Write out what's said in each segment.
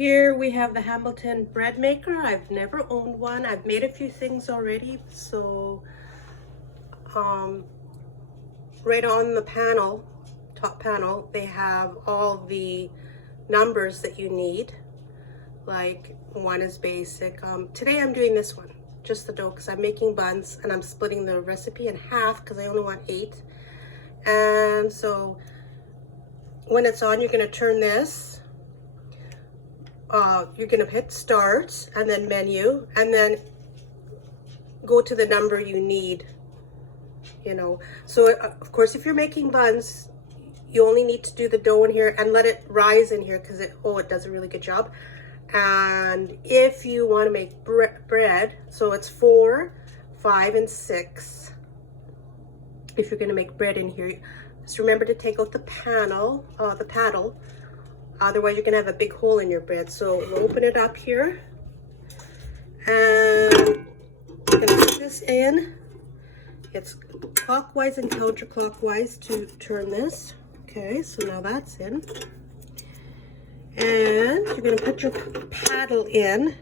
Here we have the Hamilton bread maker. I've never owned one. I've made a few things already. So right on the panel, top panel, they have all the numbers that you need. Like one is basic. Today I'm doing this one, just the dough, because I'm making buns and I'm splitting the recipe in half because I only want 8. And so when it's on, you're going to turn this. You're going to hit start and then menu and then go to the number you need, you know. So of course, if you're making buns, you only need to do the dough in here and let it rise in here because it does a really good job. And if you want to make bread, so it's 4, 5, and 6. If you're going to make bread in here, just remember to take out the paddle. Otherwise, you're going to have a big hole in your bread. So we'll open it up here. And we're going to put this in. It's clockwise and counterclockwise to turn this. Okay, so now that's in. And you're going to put your paddle in.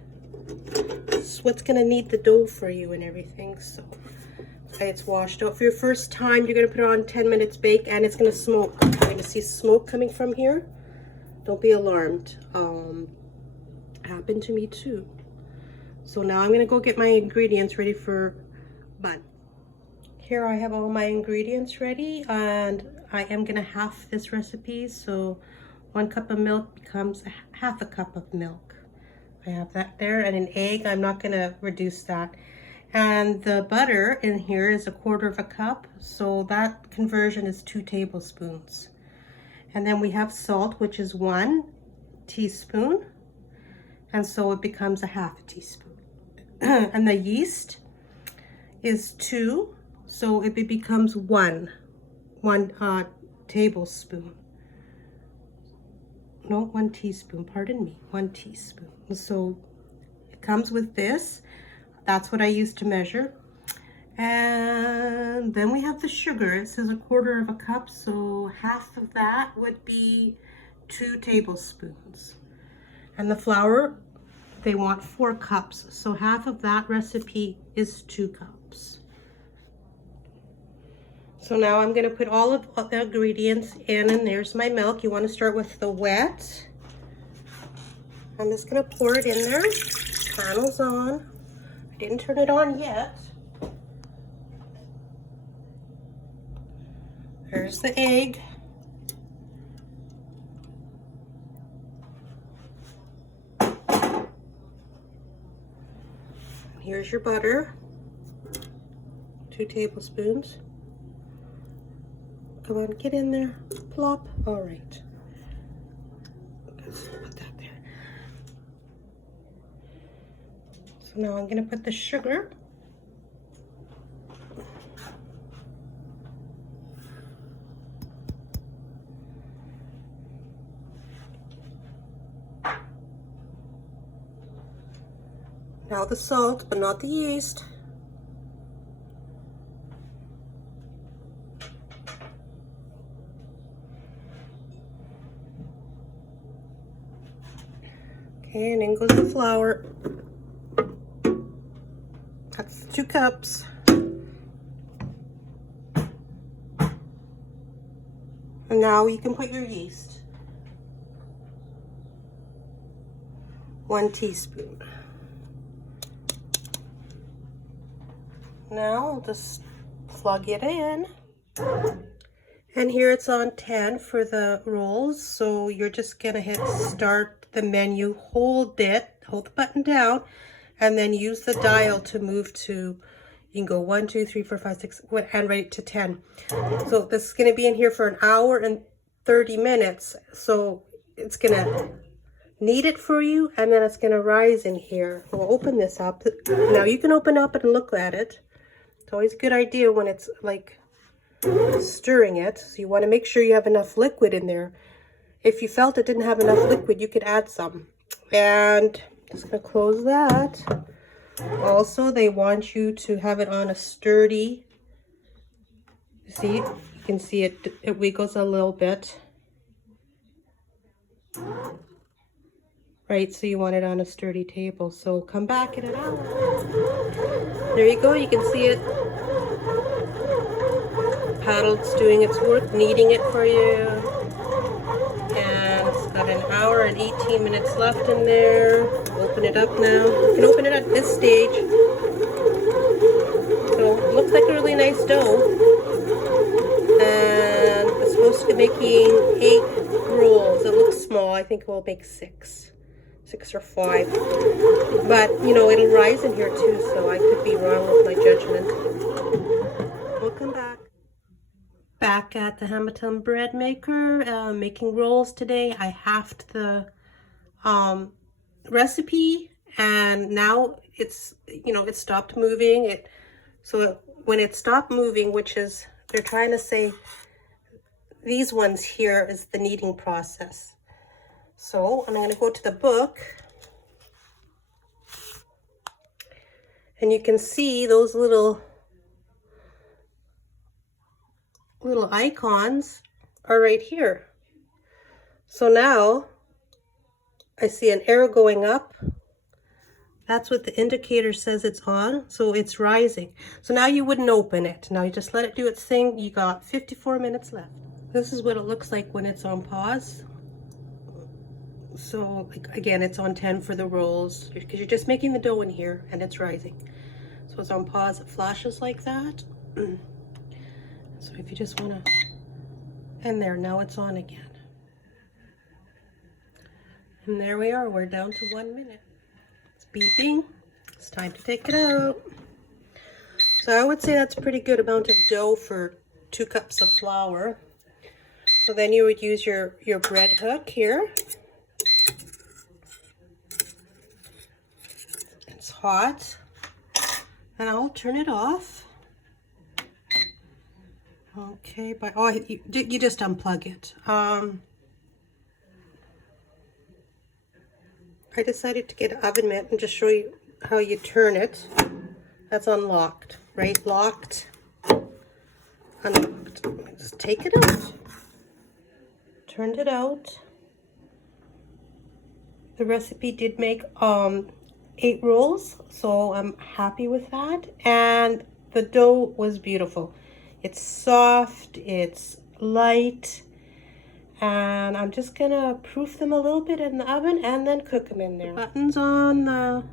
It's what's going to knead the dough for you and everything. So it's washed out. For your first time, you're going to put it on 10 minutes bake and it's going to smoke. You're going to see smoke coming from here. Don't be alarmed. Happened to me too. So now I'm going to go get my ingredients ready for bun. Here I have all my ingredients ready and I am going to half this recipe. So 1 cup of milk becomes half a cup of milk. I have that there, and an egg. I'm not going to reduce that. And the butter in here is 1/4 cup. So that conversion is 2 tablespoons. And then we have salt, which is 1 teaspoon. And so it becomes 1/2 teaspoon. And the yeast is 2. So it becomes 1 tablespoon. No, 1 teaspoon, pardon me, 1 teaspoon. So it comes with this. That's what I use to measure. And then we have the sugar. It says 1/4 cup, so half of that would be 2 tablespoons. And the flour, they want 4 cups, so half of that recipe is 2 cups. So now I'm going to put all of the ingredients in, and there's my milk. You want to start with the wet. I'm just going to pour it in there. Panel's on. I didn't turn it on yet. There's the egg. Here's your butter. 2 tablespoons. Come on, get in there. Plop. All right. Let's put that there. So now I'm going to put the sugar. Now the salt, but not the yeast. Okay, and in goes the flour. That's 2 cups. And now you can put your yeast. 1 teaspoon. Now I'll just plug it in. And here it's on 10 for the rolls. So you're just gonna hit start the menu, hold the button down, and then use the dial to move to, you can go 1, 2, 3, 4, 5, 6, and right to 10. So this is gonna be in here for 1 hour and 30 minutes. So it's gonna knead it for you, and then it's gonna rise in here. We'll open this up. Now you can open up and look at it. It's always a good idea when it's like stirring it. So you want to make sure you have enough liquid in there. If you felt it didn't have enough liquid, you could add some. And just going to close that. Also, they want you to have it on a sturdy, see, you can see it wiggles a little bit. right? So you want it on a sturdy table. So come back in an hour. There you go. You can see it. Paddle's doing its work, kneading it for you. And it's got an hour and 18 minutes left in there. Open it up now. You can open it at this stage. So it looks like a really nice dough. And it's supposed to be making 8 rolls. It looks small. I think we'll make 6 or 5. But, you know, it'll rise in here too, so I could be wrong with my judgment. Welcome back. Back at the Hamilton bread maker, making rolls today. I halved the recipe, and now it's, you know, it stopped moving. So when it stopped moving, which is, they're trying to say these ones here is the kneading process. So I'm going to go to the book, and you can see those little icons are right here. So now I see an arrow going up. That's what the indicator says it's on, so it's rising. So now you wouldn't open it. Now you just let it do its thing. You got 54 minutes left. This is what it looks like when it's on pause. So again, it's on 10 for the rolls, because you're just making the dough in here and it's rising. So it's on pause, it flashes like that. So if you just want to, and there, now it's on again. And there we are, we're down to 1 minute. It's beeping, it's time to take it out. So I would say that's a pretty good amount of dough for 2 cups of flour. So then you would use your bread hook here. It's hot, and I'll turn it off. Okay, but oh, you just unplug it. I decided to get an oven mitt and just show you how you turn it. That's unlocked, right? Locked, unlocked. Just take it out. Turned it out. The recipe did make 8 rolls, so I'm happy with that. And the dough was beautiful. It's soft, it's light, and I'm just gonna proof them a little bit in the oven and then cook them in there. The button's on the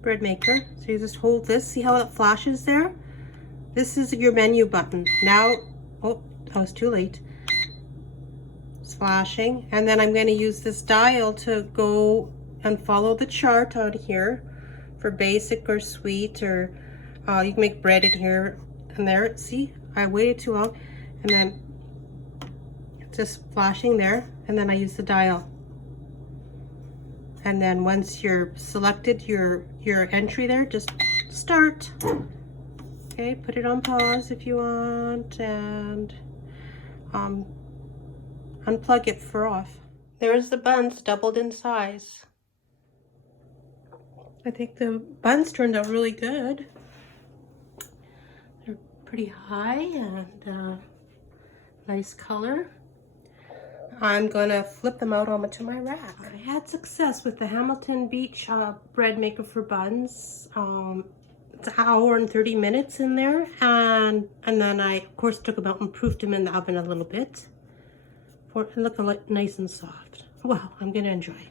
bread maker, so you just hold this. See how it flashes there? This is your menu button. Now, oh, I was too late. It's flashing, and then I'm going to use this dial to go and follow the chart on here for basic or sweet, or you can make bread in here and there. See, I waited too long, and then it's just flashing there, and then I use the dial. And then once you're selected your entry there, just start. Okay, put it on pause if you want, and unplug it for off. There's the buns doubled in size. I think the buns turned out really good. They're pretty high and nice color. I'm gonna flip them out onto my rack. I had success with the Hamilton Beach bread maker for buns. It's an hour and 30 minutes in there, and then I of course took them out and proofed them in the oven a little bit for it looking nice and soft. Well, I'm gonna enjoy.